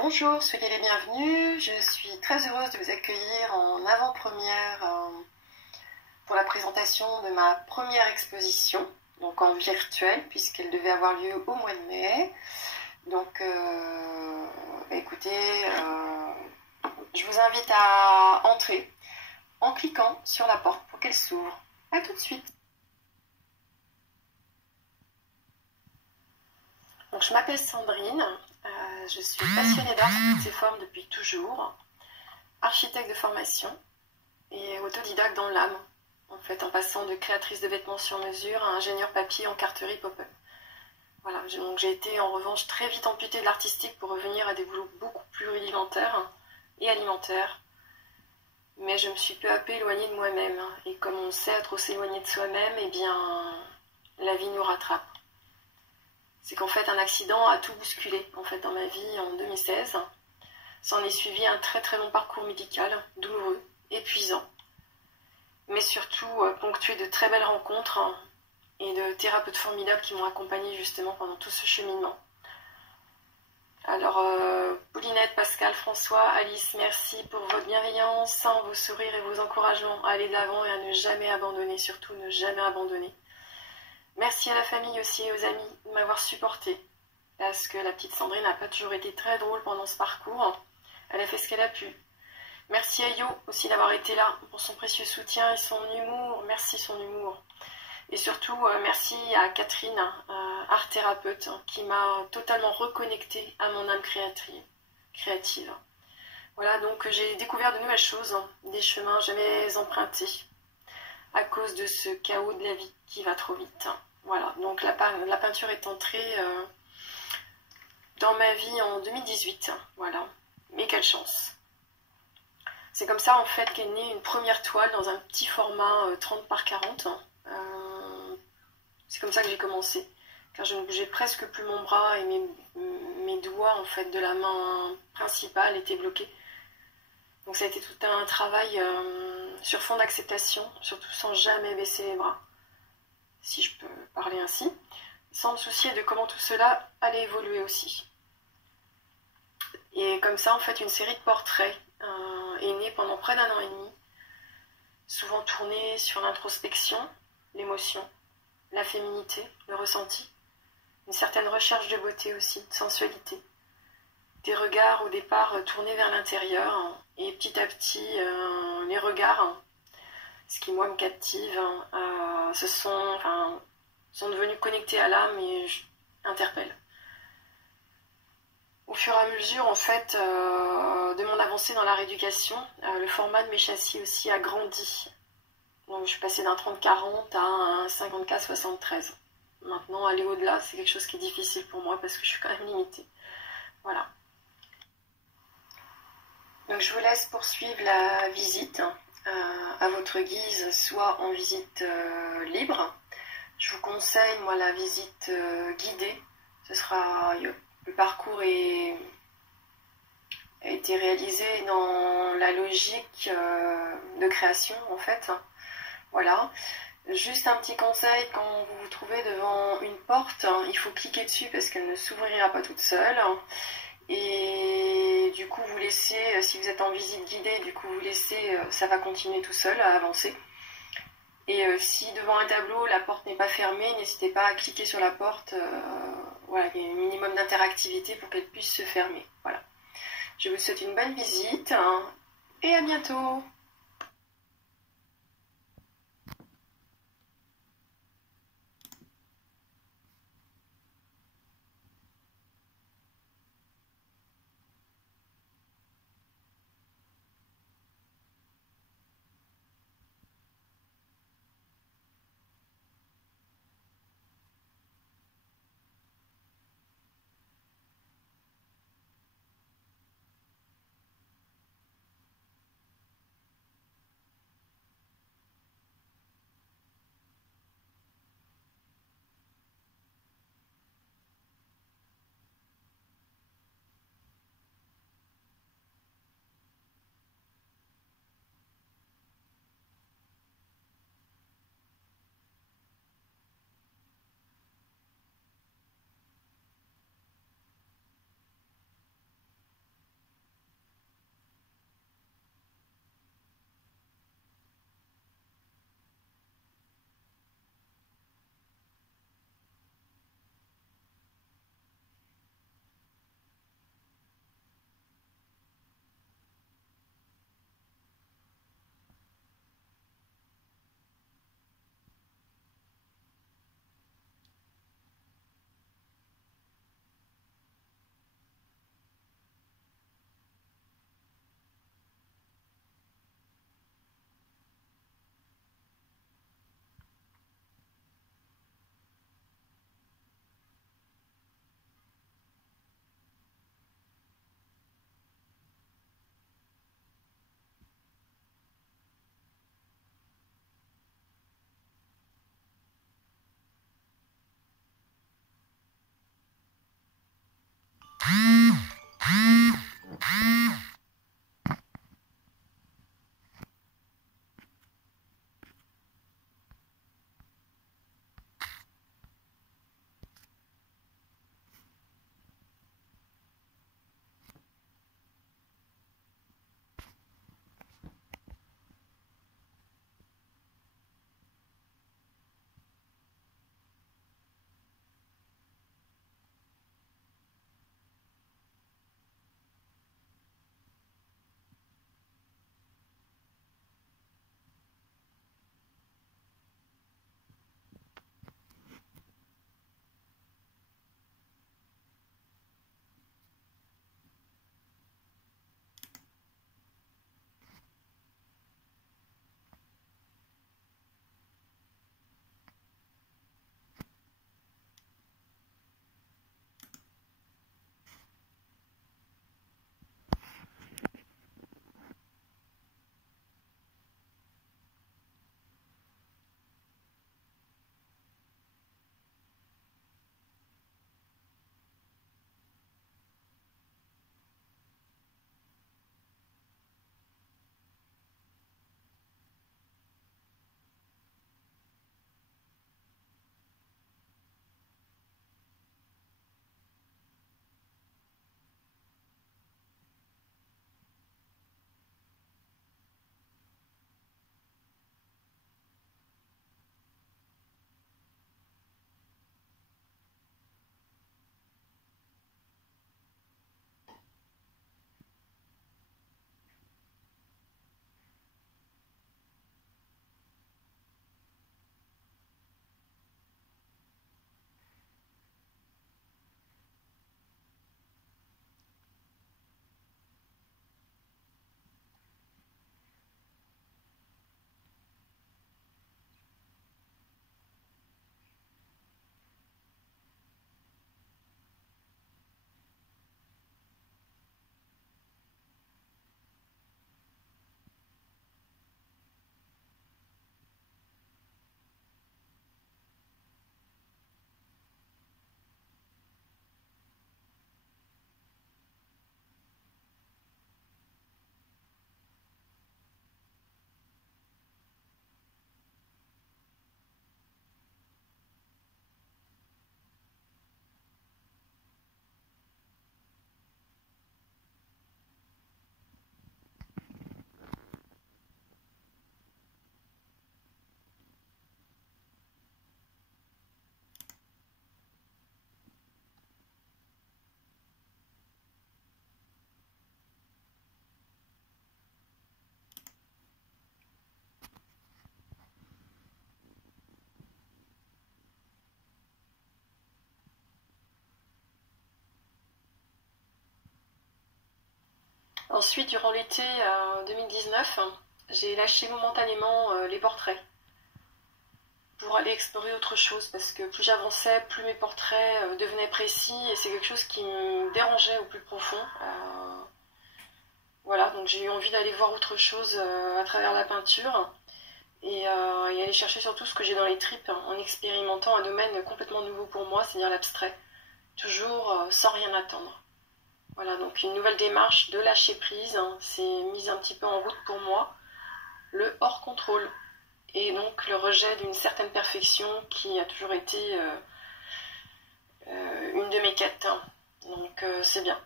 Bonjour, soyez les bienvenus. Je suis très heureuse de vous accueillir en avant-première pour la présentation de ma première exposition, donc en virtuel, puisqu'elle devait avoir lieu au mois de mai. Donc, écoutez, je vous invite à entrer en cliquant sur la porte pour qu'elle s'ouvre. A tout de suite. Donc, je m'appelle Sandrine, je suis passionnée d'art sous toutes ses formes depuis toujours, architecte de formation et autodidacte dans l'âme, en fait, en passant de créatrice de vêtements sur mesure à ingénieur papier en carterie pop-up. Voilà, donc j'ai été en revanche très vite amputée de l'artistique pour revenir à des boulots beaucoup plus rudimentaires et alimentaires. Mais je me suis peu à peu éloignée de moi-même. Et comme on sait à trop s'éloigner de soi-même, eh bien, la vie nous rattrape. C'est qu'en fait, un accident a tout bousculé en fait, dans ma vie en 2016. S'en est suivi un très très long parcours médical, douloureux, épuisant, mais surtout ponctué de très belles rencontres et de thérapeutes formidables qui m'ont accompagnée justement pendant tout ce cheminement. Alors, Paulinette, Pascal, François, Alice, merci pour votre bienveillance, vos sourires et vos encouragements à aller de l'avant et à ne jamais abandonner, surtout ne jamais abandonner. Merci à la famille aussi et aux amis de m'avoir supportée, parce que la petite Sandrine n'a pas toujours été très drôle pendant ce parcours. Elle a fait ce qu'elle a pu. Merci à Yo aussi d'avoir été là pour son précieux soutien et son humour. Merci son humour. Et surtout, merci à Catherine, art thérapeute, qui m'a totalement reconnectée à mon âme créative. Voilà, donc j'ai découvert de nouvelles choses, des chemins jamais empruntés, à cause de ce chaos de la vie qui va trop vite. Voilà, donc la peinture est entrée dans ma vie en 2018. Voilà, mais quelle chance! C'est comme ça en fait qu'est née une première toile dans un petit format 30 par 40. C'est comme ça que j'ai commencé, car je ne bougeais presque plus mon bras et mes doigts en fait de la main principale étaient bloqués. Donc ça a été tout un travail sur fond d'acceptation, surtout sans jamais baisser les bras, si je peux parler ainsi, sans me soucier de comment tout cela allait évoluer aussi. Et comme ça en fait une série de portraits est née pendant près d'1 an et demi, souvent tournée sur l'introspection, l'émotion, la féminité, le ressenti, une certaine recherche de beauté aussi, de sensualité, des regards au départ tournés vers l'intérieur et petit à petit les regards, ce qui moi me captive, sont devenus connectés à l'âme et interpellent. Au fur et à mesure en fait de mon avancée dans la rééducation, le format de mes châssis aussi a grandi. Donc je suis passée d'un 30-40 à un 54-73. Maintenant, aller au-delà, c'est quelque chose qui est difficile pour moi parce que je suis quand même limitée. Voilà. Donc je vous laisse poursuivre la visite à votre guise, soit en visite libre. Je vous conseille, moi, la visite guidée. Le parcours a été réalisé dans la logique de création, en fait. Voilà. Juste un petit conseil, quand vous vous trouvez devant une porte, il faut cliquer dessus parce qu'elle ne s'ouvrira pas toute seule. Et du coup, vous laissez, si vous êtes en visite guidée, du coup, vous laissez, ça va continuer tout seul à avancer. Et si devant un tableau, la porte n'est pas fermée, n'hésitez pas à cliquer sur la porte. Voilà, il y a un minimum d'interactivité pour qu'elle puisse se fermer. Voilà. Je vous souhaite une bonne visite et à bientôt. Ensuite, durant l'été 2019, j'ai lâché momentanément les portraits pour aller explorer autre chose, parce que plus j'avançais, plus mes portraits devenaient précis, et c'est quelque chose qui me dérangeait au plus profond. Voilà, donc j'ai eu envie d'aller voir autre chose à travers la peinture, et aller chercher surtout ce que j'ai dans les tripes, en expérimentant un domaine complètement nouveau pour moi, c'est-à-dire l'abstrait, toujours sans rien attendre. Voilà, donc une nouvelle démarche de lâcher prise, c'est mise un petit peu en route pour moi, le hors contrôle, et donc le rejet d'une certaine perfection qui a toujours été une de mes quêtes. Donc c'est bien,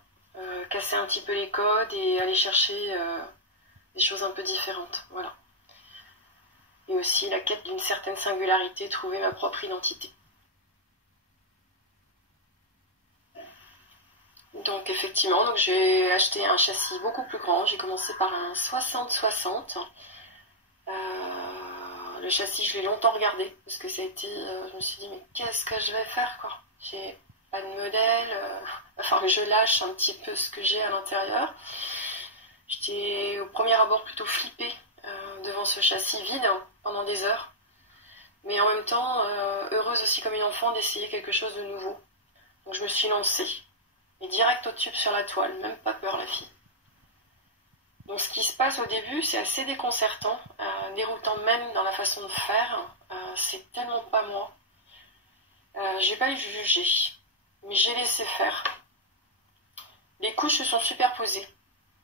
casser un petit peu les codes et aller chercher des choses un peu différentes, voilà. Et aussi la quête d'une certaine singularité, trouver ma propre identité. Donc effectivement, donc j'ai acheté un châssis beaucoup plus grand, j'ai commencé par un 60-60. Le châssis, je l'ai longtemps regardé, parce que ça a été, je me suis dit, mais qu'est-ce que je vais faire, quoi. J'ai pas de modèle, enfin je lâche un petit peu ce que j'ai à l'intérieur. J'étais au premier abord plutôt flippée devant ce châssis vide pendant des heures, mais en même temps heureuse aussi comme une enfant d'essayer quelque chose de nouveau. Donc je me suis lancée, et direct au tube sur la toile, même pas peur la fille. Donc ce qui se passe au début, c'est assez déconcertant, déroutant même dans la façon de faire. C'est tellement pas moi. J'ai pas eu jugé, mais j'ai laissé faire. Les couches se sont superposées,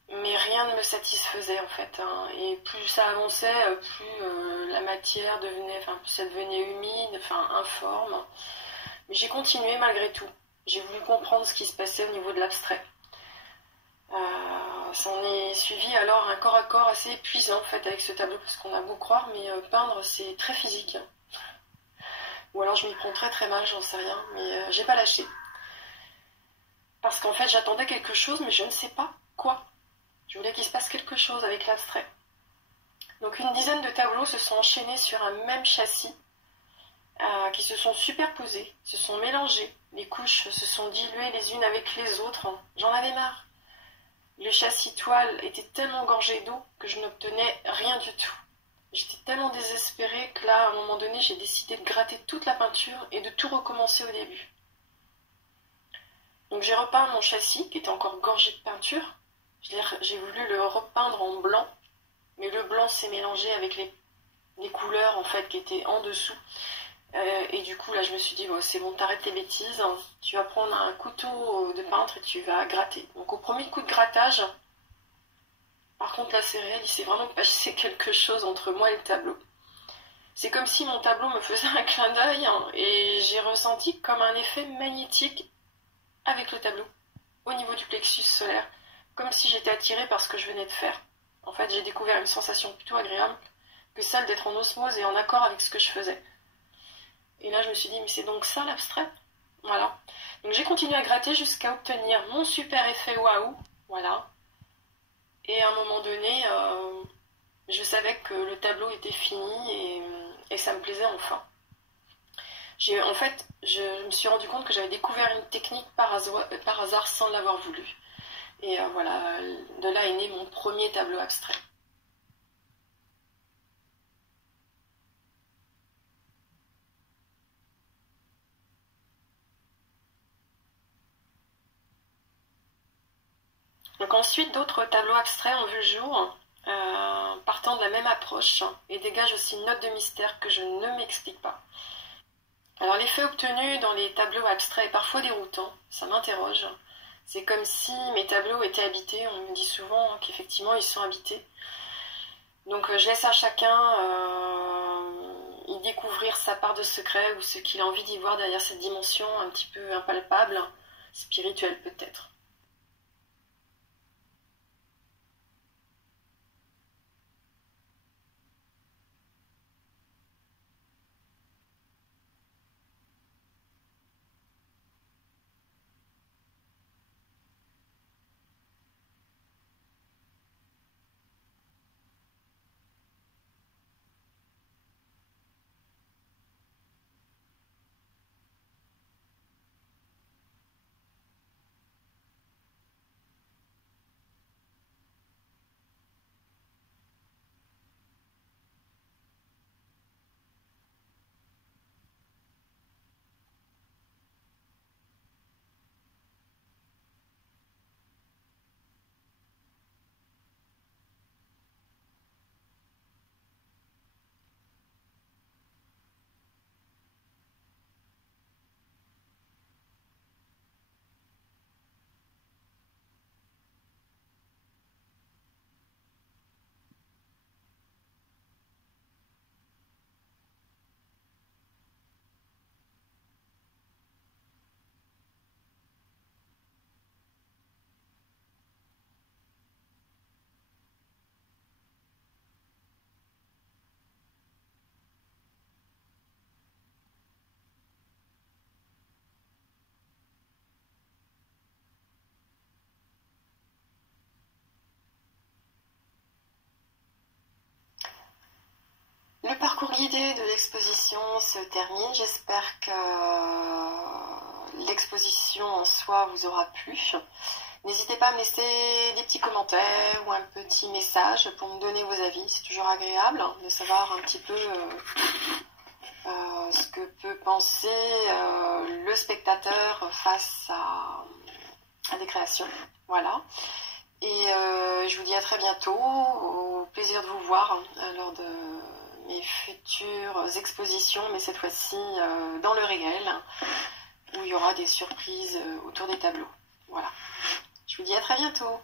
mais rien ne me satisfaisait en fait. Et plus ça avançait, plus la matière devenait, enfin plus ça devenait humide, enfin informe. Mais j'ai continué malgré tout. J'ai voulu comprendre ce qui se passait au niveau de l'abstrait. S'en est suivi alors un corps à corps assez épuisant en fait avec ce tableau, parce qu'on a beau croire, mais peindre c'est très physique. Ou alors je m'y prends très très mal, j'en sais rien, mais j'ai pas lâché. Parce qu'en fait j'attendais quelque chose, mais je ne sais pas quoi. Je voulais qu'il se passe quelque chose avec l'abstrait. Donc une dizaine de tableaux se sont enchaînés sur un même châssis, qui se sont superposés, se sont mélangés. Les couches se sont diluées les unes avec les autres. J'en avais marre. Le châssis toile était tellement gorgé d'eau que je n'obtenais rien du tout. J'étais tellement désespérée que là, à un moment donné, j'ai décidé de gratter toute la peinture et de tout recommencer au début. Donc j'ai repeint mon châssis, qui était encore gorgé de peinture. J'ai voulu le repeindre en blanc, mais le blanc s'est mélangé avec les couleurs en fait qui étaient en dessous. Et du coup là je me suis dit bon, c'est bon, t'arrêtes tes bêtises, hein. Tu vas prendre un couteau de peintre et tu vas gratter. Donc au premier coup de grattage, par contre là c'est réel, il s'est vraiment passé quelque chose entre moi et le tableau. C'est comme si mon tableau me faisait un clin d'œil, hein, et j'ai ressenti comme un effet magnétique avec le tableau, au niveau du plexus solaire, comme si j'étais attirée par ce que je venais de faire. En fait j'ai découvert une sensation plutôt agréable que celle d'être en osmose et en accord avec ce que je faisais. Et là, je me suis dit, mais c'est donc ça l'abstrait? Voilà. Donc j'ai continué à gratter jusqu'à obtenir mon super effet waouh. Voilà. Et à un moment donné, je savais que le tableau était fini et ça me plaisait enfin. En fait, je me suis rendu compte que j'avais découvert une technique par hasard sans l'avoir voulu. Et voilà, de là est né mon premier tableau abstrait. Donc ensuite, d'autres tableaux abstraits ont vu le jour, partant de la même approche, et dégagent aussi une note de mystère que je ne m'explique pas. Alors l'effet obtenu dans les tableaux abstraits est parfois déroutant, ça m'interroge. C'est comme si mes tableaux étaient habités, on me dit souvent qu'effectivement ils sont habités. Donc je laisse à chacun y découvrir sa part de secret ou ce qu'il a envie d'y voir derrière cette dimension un petit peu impalpable, spirituelle peut-être. Le parcours guidé de l'exposition se termine. J'espère que l'exposition en soi vous aura plu. N'hésitez pas à me laisser des petits commentaires ou un petit message pour me donner vos avis. C'est toujours agréable de savoir un petit peu ce que peut penser le spectateur face à des créations. Voilà. Et je vous dis à très bientôt. Au plaisir de vous voir lors de mes futures expositions, mais cette fois-ci dans le réel, où il y aura des surprises autour des tableaux. Voilà. Je vous dis à très bientôt.